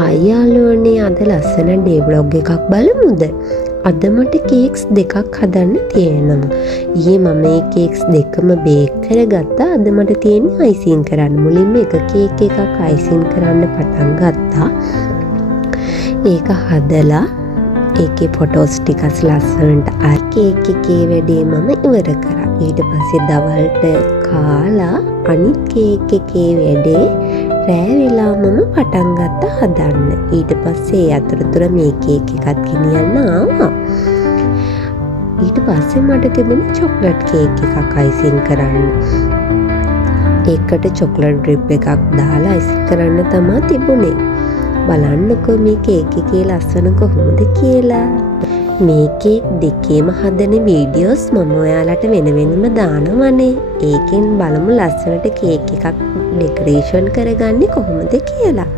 ආයාලෝනේ අද ලස්සන day vlog එකක් බලමුද? අද මට කේක්ස් දෙකක් හදන්න තියෙනවා. ඊයේ මම මේ කේක්ස් දෙකම බේක් කරගත්තා. අද මට තියෙන්නේ අයිසින් කරන්න. මුලින්ම එක කේක් එකක් අයිසින් කරන්න පටන් ගත්තා. ඒක හදලා ඒකේ ෆොටෝස් ටිකක් ලස්සනට කේක් එකේ වැඩේ මම ඉවර කරා. ඊට පස්සේ දවල්ට කාලා අනිත් කේක් එකේ වැඩේ රෑ වෙලා මම පටන් ගත්තා හදන්න. ඊට පස්සේ අතරතුර මේ කේක් එකත් ගෙනියන්න ආවා. ඊට පස්සේ මට තිබුණේ චොක්ලට් කේක් එකක් අයිසින් කරන්න. ඒකට චොක්ලට් ඩ්‍රිප් එකක් දාලා අයිසින් කරන්න තමයි තිබුණේ. බලන්නකෝ මේ කේක් එකේ ලස්සන කොහොමද කියලා. මේ කේක් දෙකේම හදන වීඩියෝස් මම ඔයාලට වෙන වෙනම දානවනේ. ඒකෙන් බලමු ලස්සනට කේක් එකක් ඩෙකරේෂන් කරගන්නේ කොහොමද කියලා.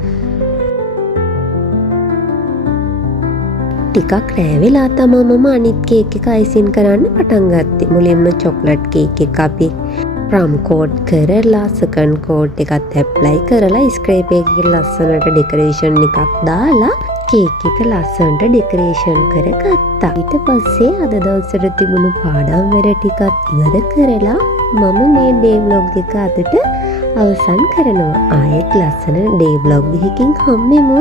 ටිකක් රෑ වෙලා තමයි මම අනිත් කේක් එක අයිසින් කරන්න පටන් ගත්තේ. මුලින්ම චොක්ලට් කේක් එක අපි ප්‍රම් කෝට් කරලා සෙකන්ඩ් කෝට් එකත් ඇප්ලයි කරලා ස්ක්‍රේප් එකකින් ලස්සනට ඩෙකරේෂන් එකක් දාලා කේක් එක ලස්සනට ඩෙකරේෂන් කරගත්තා. ඊට පස්සේ අද දවසට තිබුණු පාඩම් වැඩ ටිකත් ඉවර කරලා මම මේ ඩේ ව්ලොග් එක අදට අවසන් කරනවා. ආයෙත් ලස්සන ඩේ ව්ලොග් එකකින් හම්බෙමු.